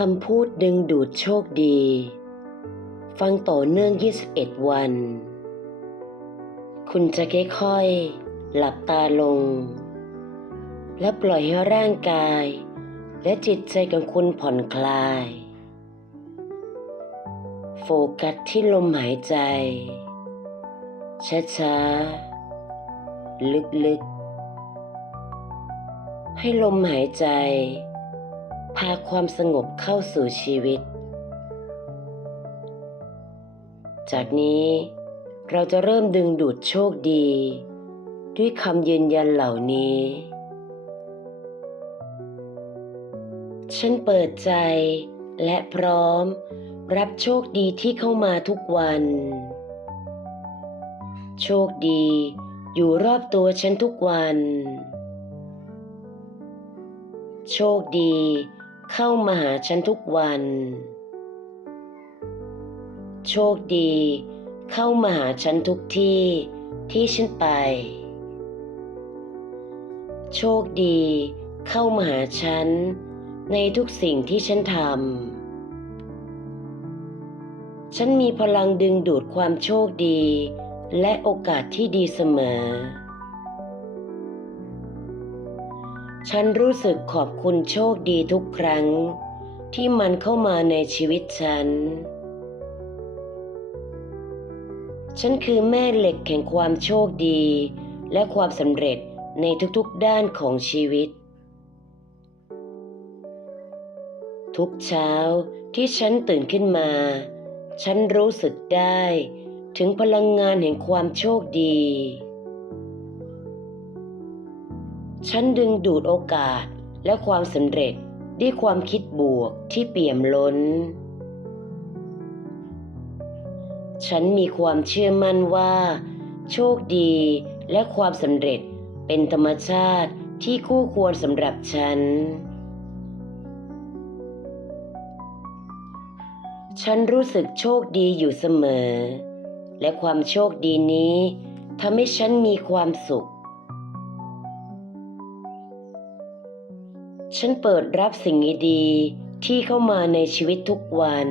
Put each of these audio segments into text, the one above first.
คำพูดดึงดูดโชคดี ฟังต่อเนื่อง 21 วัน คุณจะค่อยๆหลับตาลง และปล่อยให้ร่างกาย และจิตใจของคุณผ่อนคลาย โฟกัสที่ลมหายใจ ช้าๆ ลึกๆ ให้ลมหายใจ พาความสงบเข้าสู่ชีวิต จากนี้เราจะเริ่มดึงดูดโชคดี ด้วยคำยืนยันเหล่านี้ ฉันเปิดใจและพร้อมรับโชคดีที่เข้ามาทุกวัน โชคดีอยู่รอบตัวฉันทุกวัน โชคดี เข้ามาหาฉันทุกวัน โชคดี เข้ามาหาฉันทุกที่ที่ฉันไป โชคดี เข้ามาหาฉันในทุกสิ่งที่ฉันทำ ฉันมีพลังดึงดูดความโชคดี และโอกาสที่ดีเสมอ ฉันรู้สึกขอบคุณโชคดีทุกครั้ง ที่มันเข้ามาในชีวิตฉัน ฉันคือแม่เหล็กแห่งความโชคดี และความสำเร็จในทุกๆด้านของชีวิต ทุกเช้าที่ฉันตื่นขึ้นมา ฉันรู้สึกได้ถึงพลังงานแห่งความโชคดี ฉันดึงดูดโอกาสและความสำเร็จด้วยความคิดบวกที่เปี่ยมล้น ฉันมีความเชื่อมั่นว่า โชคดีและความสำเร็จเป็นธรรมชาติที่คู่ควรสำหรับฉัน ฉันรู้สึกโชคดีอยู่เสมอ และความโชคดีนี้ทำให้ฉันมีความสุข ฉันเปิดรับสิ่งดีๆที่เข้ามาในชีวิตทุกวัน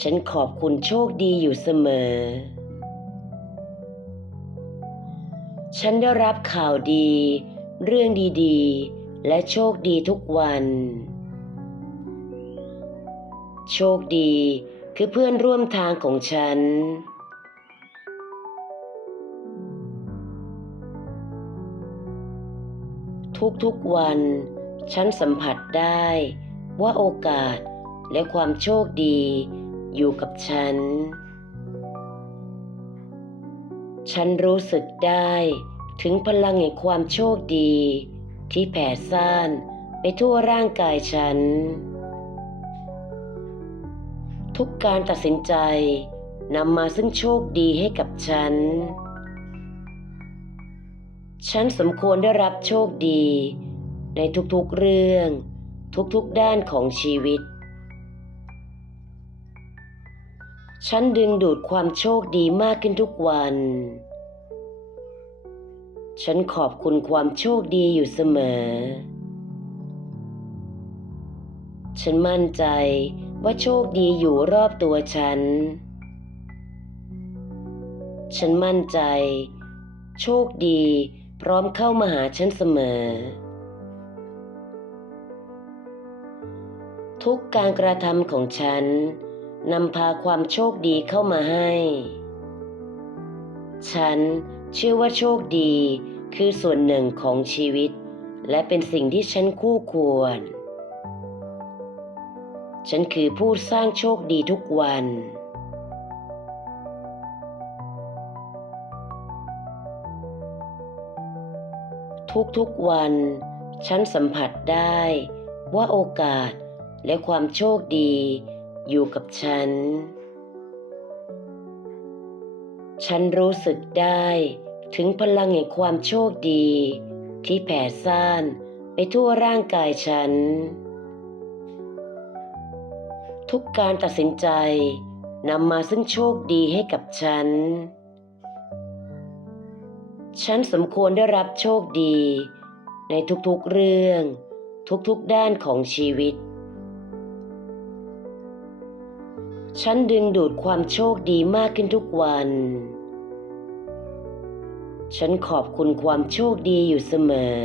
ฉันขอบคุณโชคดีอยู่เสมอ ฉันได้รับข่าวดี เรื่องดีๆ และโชคดีทุกวัน โชคดีคือเพื่อนร่วมทางของฉัน ทุกๆวัน ฉันสัมผัสได้ว่าโอกาสและความโชคดีอยู่กับฉัน ฉันรู้สึกได้ถึงพลังแห่งความโชคดี ที่แผ่ซ่านไปทั่วร่างกายฉัน ทุกการตัดสินใจนำมาซึ่งโชคดีให้กับฉัน ฉันสมควรได้รับโชคดี ในทุกๆเรื่อง ทุกๆด้านของชีวิต ฉันดึงดูดความโชคดีมากขึ้นทุกวัน ฉันขอบคุณความโชคดีอยู่เสมอ ฉันมั่นใจว่าโชคดีอยู่รอบตัวฉัน ฉันมั่นใจ โชคดี พร้อมเข้ามาหาฉันเสมอ ทุกการกระทำของฉันนำพาความโชคดีเข้ามาให้ ฉันเชื่อว่าโชคดีคือส่วนหนึ่งของชีวิต และเป็นสิ่งที่ฉันคู่ควร ฉันคือผู้สร้างโชคดีทุกวัน ทุกๆวัน ฉันสัมผัสได้ว่าโอกาสและความโชคดีอยู่กับฉัน ฉันรู้สึกได้ถึงพลังแห่งความโชคดี ที่แผ่ซ่านไปทั่วร่างกายฉัน ทุกการตัดสินใจนำมาซึ่งโชคดีให้กับฉัน ฉันสมควรได้รับโชคดี ในทุกๆเรื่อง ทุกๆด้านของชีวิต ฉันดึงดูดความโชคดีมากขึ้นทุกวัน ฉันขอบคุณความโชคดีอยู่เสมอ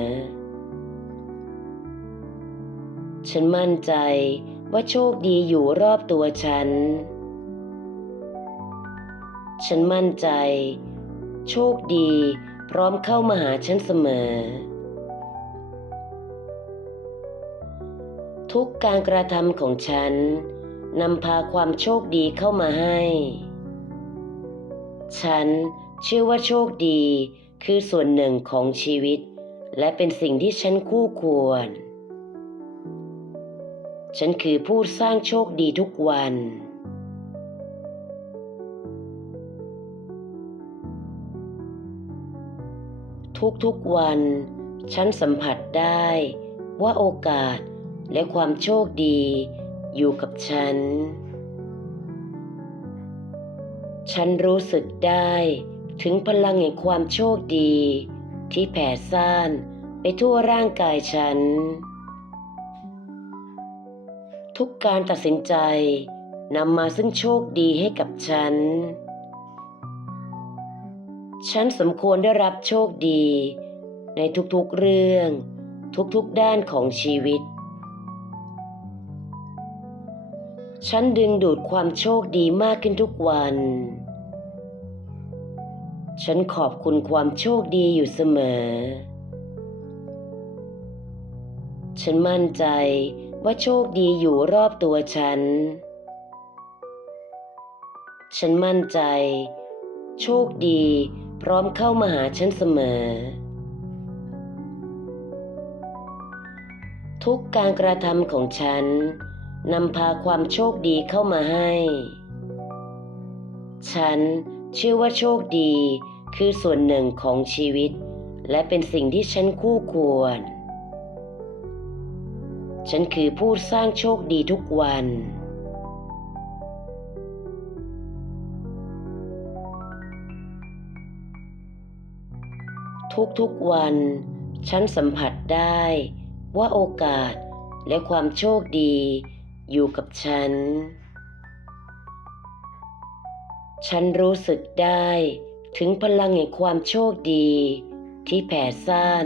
ฉันมั่นใจว่าโชคดีอยู่รอบตัวฉัน ฉันมั่นใจ โชคดี พร้อมเข้ามาหาฉันเสมอ ทุกการกระทำของฉันนำพาความโชคดีเข้ามาให้ ฉันเชื่อว่าโชคดีคือส่วนหนึ่งของชีวิต และเป็นสิ่งที่ฉันคู่ควร ฉันคือผู้สร้างโชคดีทุกวัน ทุกๆวัน ฉันสัมผัสได้ว่าโอกาสและความโชคดีอยู่กับฉัน ฉันรู้สึกได้ถึงพลังแห่งความโชคดี ที่แผ่ซ่านไปทั่วร่างกายฉัน ทุกการตัดสินใจนำมาซึ่งโชคดีให้กับฉัน ฉันสมควรได้รับโชคดี ในทุกๆเรื่อง ทุกๆด้านของชีวิต ฉันดึงดูดความโชคดีมากขึ้นทุกวัน ฉันขอบคุณความโชคดีอยู่เสมอ ฉันมั่นใจว่าโชคดีอยู่รอบตัวฉัน ฉันมั่นใจ โชคดี พร้อมเข้ามาหาฉันเสมอ ทุกการกระทำของฉันนำพาความโชคดีเข้ามาให้ ฉันเชื่อว่าโชคดีคือส่วนหนึ่งของชีวิต และเป็นสิ่งที่ฉันคู่ควร ฉันคือผู้สร้างโชคดีทุกวัน ทุกๆวัน ฉันสัมผัสได้ว่าโอกาสและความโชคดีอยู่กับฉัน ฉันรู้สึกได้ถึงพลังแห่งความโชคดี ที่แผ่ซ่าน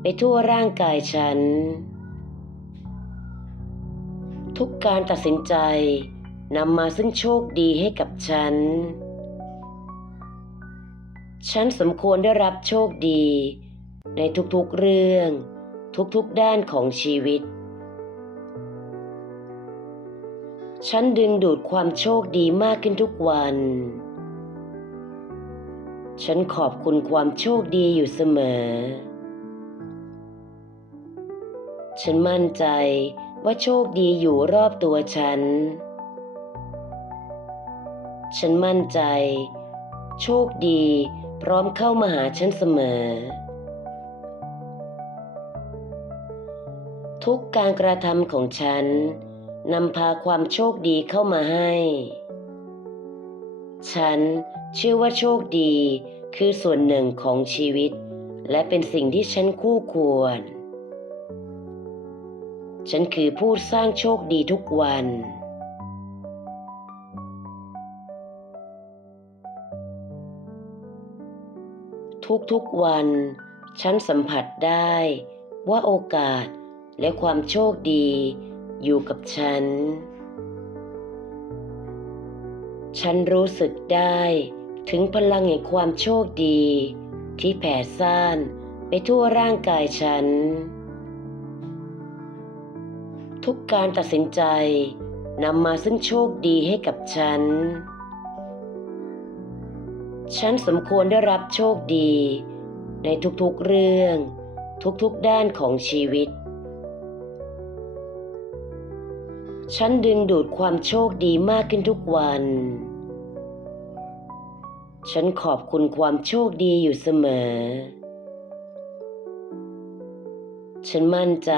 ไปทั่วร่างกายฉัน ทุกการตัดสินใจนำมาซึ่งโชคดีให้กับฉัน ฉันสมควรได้รับโชคดี ในทุกๆเรื่อง ทุกๆด้านของชีวิต ฉันดึงดูดความโชคดีมากขึ้นทุกวัน ฉันขอบคุณความโชคดีอยู่เสมอ ฉันมั่นใจว่าโชคดีอยู่รอบตัวฉัน ฉันมั่นใจ โชคดี พร้อมเข้ามาหาฉันเสมอ ทุกการกระทำของฉันนำพาความโชคดีเข้ามาให้ ฉันเชื่อว่าโชคดีคือส่วนหนึ่งของชีวิต และเป็นสิ่งที่ฉันคู่ควร ฉันคือผู้สร้างโชคดีทุกวัน ทุกๆวัน ฉันสัมผัสได้ว่าโอกาสและความโชคดีอยู่กับฉัน ฉันรู้สึกได้ถึงพลังแห่งความโชคดี ที่แผ่ซ่านไปทั่วร่างกายฉัน ทุกการตัดสินใจนำมาซึ่งโชคดีให้กับฉัน ฉันสมควรได้รับโชคดี ในทุกๆเรื่อง ทุกๆด้านของชีวิต ฉันดึงดูดความโชคดีมากขึ้นทุกวัน ฉันขอบคุณความโชคดีอยู่เสมอ ฉันมั่นใจ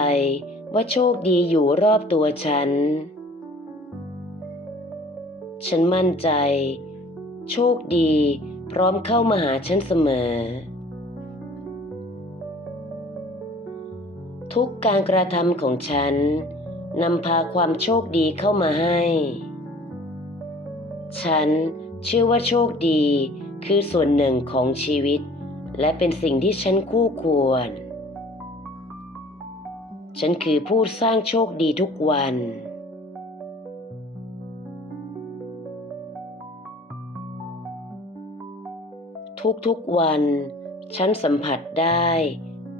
ว่าโชคดีอยู่รอบตัวฉัน ฉันมั่นใจ โชคดี พร้อมเข้ามาหาฉันเสมอ ทุกการกระทำของฉันนำพาความโชคดีเข้ามาให้ ฉันเชื่อว่าโชคดีคือส่วนหนึ่งของชีวิต และเป็นสิ่งที่ฉันคู่ควร ฉันคือผู้สร้างโชคดีทุกวัน ทุกๆวัน ฉันสัมผัสได้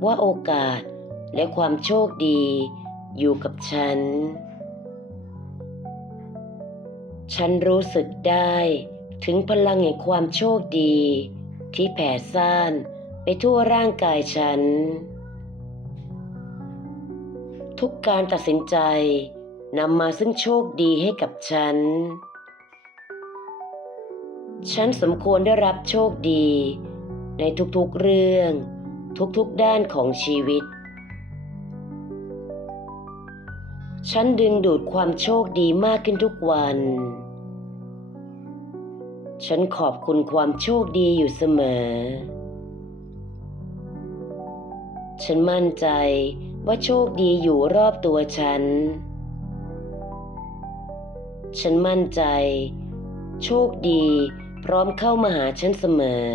ว่าโอกาสและความโชคดีอยู่กับฉัน ฉันรู้สึกได้ถึงพลังแห่งความโชคดี ที่แผ่ซ่านไปทั่วร่างกายฉัน ทุกการตัดสินใจนำมาซึ่งโชคดีให้กับฉัน ฉันสมควรได้รับโชคดี ในทุกๆเรื่อง ทุกๆด้านของชีวิต ฉันดึงดูดความโชคดีมากขึ้นทุกวัน ฉันขอบคุณความโชคดีอยู่เสมอ ฉันมั่นใจว่าโชคดีอยู่รอบตัวฉัน ฉันมั่นใจ โชคดี พร้อมเข้ามาหาฉันเสมอ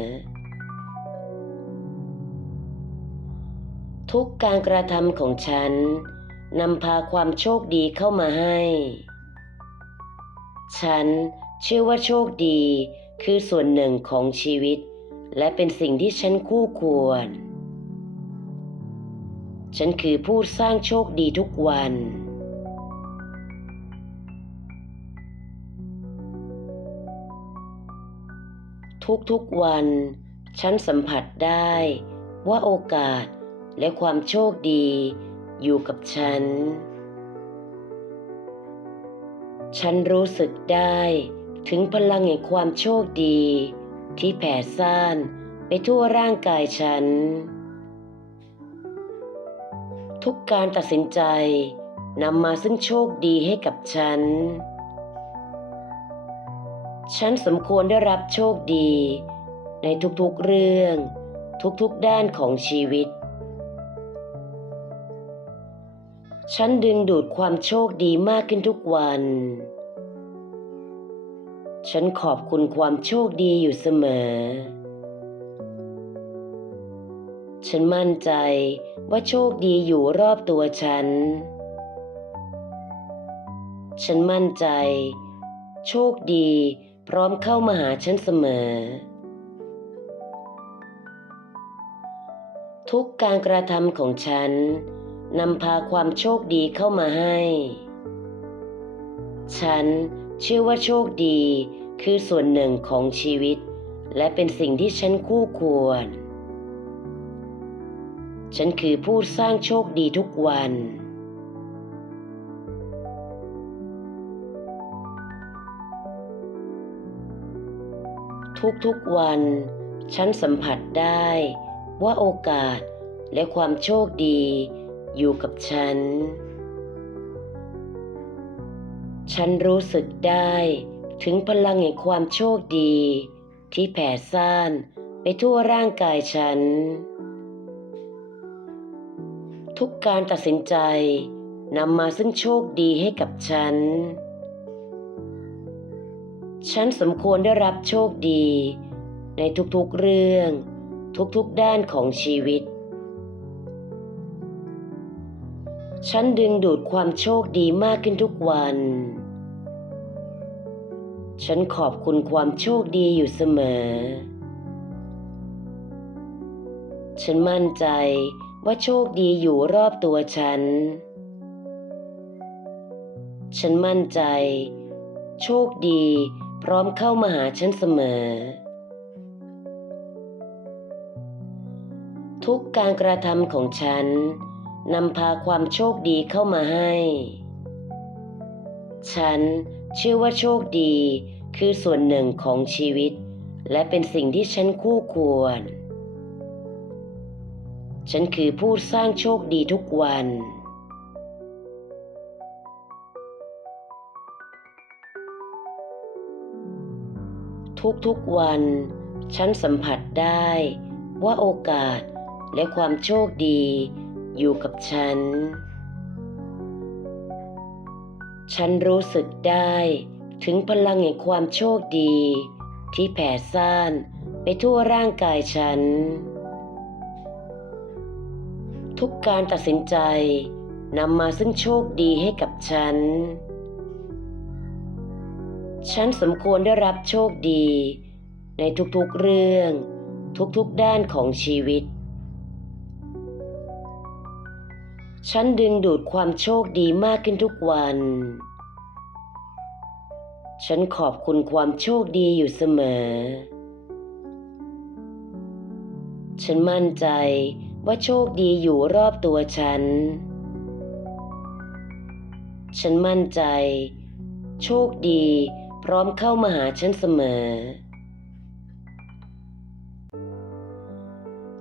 ทุกการกระทำของฉันนำพาความโชคดีเข้ามาให้ ฉันเชื่อว่าโชคดีคือส่วนหนึ่งของชีวิต และเป็นสิ่งที่ฉันคู่ควร ฉันคือผู้สร้างโชคดีทุกวัน ทุกๆวัน ฉันสัมผัสได้ว่าโอกาสและความโชคดีอยู่กับฉัน ฉันรู้สึกได้ถึงพลังแห่งความโชคดี ที่แผ่ซ่านไปทั่วร่างกายฉัน ทุกการตัดสินใจนำมาซึ่งโชคดีให้กับฉัน ฉันสมควรได้รับโชคดี ในทุกๆเรื่อง ทุกๆด้านของชีวิต ฉันดึงดูดความโชคดีมากขึ้นทุกวัน ฉันขอบคุณความโชคดีอยู่เสมอ ฉันมั่นใจว่าโชคดีอยู่รอบตัวฉัน ฉันมั่นใจ โชคดี พร้อมเข้ามาหาฉันเสมอ ทุกการกระทำของฉันนำพาความโชคดีเข้ามาให้ ฉันเชื่อว่าโชคดีคือส่วนหนึ่งของชีวิต และเป็นสิ่งที่ฉันคู่ควร ฉันคือผู้สร้างโชคดีทุกวัน ทุกๆวัน ฉันสัมผัสได้ว่าโอกาสและความโชคดีอยู่กับฉัน ฉันรู้สึกได้ถึงพลังแห่งความโชคดี ที่แผ่ซ่านไปทั่วร่างกายฉัน ทุกการตัดสินใจนำมาซึ่งโชคดีให้กับฉัน ฉันสมควรได้รับโชคดี ในทุกๆเรื่อง ทุกๆด้านของชีวิต ฉันดึงดูดความโชคดีมากขึ้นทุกวัน ฉันขอบคุณความโชคดีอยู่เสมอ ฉันมั่นใจว่าโชคดีอยู่รอบตัวฉัน ฉันมั่นใจ โชคดี พร้อมเข้ามาหาฉันเสมอ ทุกการกระทำของฉันนำพาความโชคดีเข้ามาให้ ฉันเชื่อว่าโชคดีคือส่วนหนึ่งของชีวิต และเป็นสิ่งที่ฉันคู่ควร ฉันคือผู้สร้างโชคดีทุกวัน ทุกๆวัน ฉันสัมผัสได้ว่าโอกาสและความโชคดีอยู่กับฉัน ฉันรู้สึกได้ถึงพลังแห่งความโชคดี ที่แผ่ซ่านไปทั่วร่างกายฉัน ทุกการตัดสินใจนำมาซึ่งโชคดีให้กับฉัน ฉันสมควรได้รับโชคดี ในทุกๆเรื่อง ทุกๆด้านของชีวิต ฉันดึงดูดความโชคดีมากขึ้นทุกวัน ฉันขอบคุณความโชคดีอยู่เสมอ ฉันมั่นใจว่าโชคดีอยู่รอบตัวฉัน ฉันมั่นใจ โชคดี พร้อมเข้ามาหาฉันเสมอ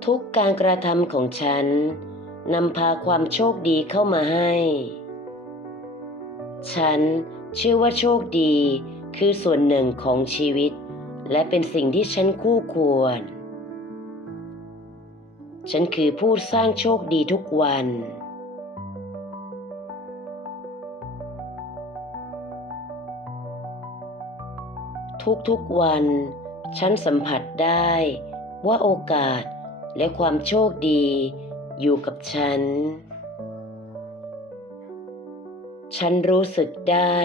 ทุกการกระทำของฉันนำพาความโชคดีเข้ามาให้ ฉันเชื่อว่าโชคดีคือส่วนหนึ่งของชีวิต และเป็นสิ่งที่ฉันคู่ควร ฉันคือผู้สร้างโชคดีทุกวัน ทุกๆวัน ฉันสัมผัสได้ว่าโอกาสและความโชคดีอยู่กับฉัน ฉันรู้สึกได้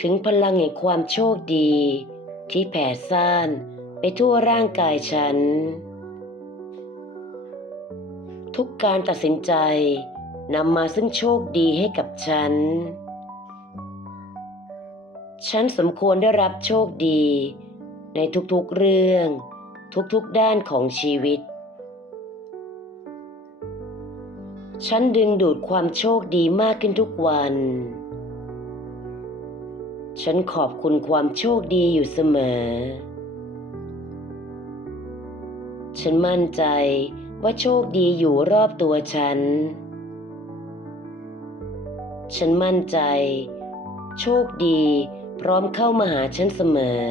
ถึงพลังแห่งความโชคดี ที่แผ่ซ่านไปทั่วร่างกายฉัน ทุกการตัดสินใจนำมาซึ่งโชคดีให้กับฉัน ฉันสมควรได้รับโชคดี ในทุกๆเรื่อง ทุกๆด้านของชีวิต ฉันดึงดูดความโชคดีมากขึ้นทุกวัน ฉันขอบคุณความโชคดีอยู่เสมอ ฉันมั่นใจว่าโชคดีอยู่รอบตัวฉัน ฉันมั่นใจ โชคดี พร้อมเข้ามาหาฉันเสมอ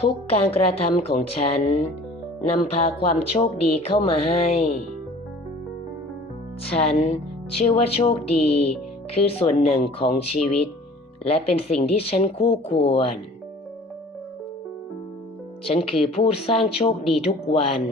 ทุกการกระทำของฉันนำพาความโชคดีเข้ามาให้ ฉันเชื่อว่าโชคดีคือส่วนหนึ่งของชีวิต และเป็นสิ่งที่ฉันคู่ควร ฉันคือผู้สร้างโชคดีทุกวัน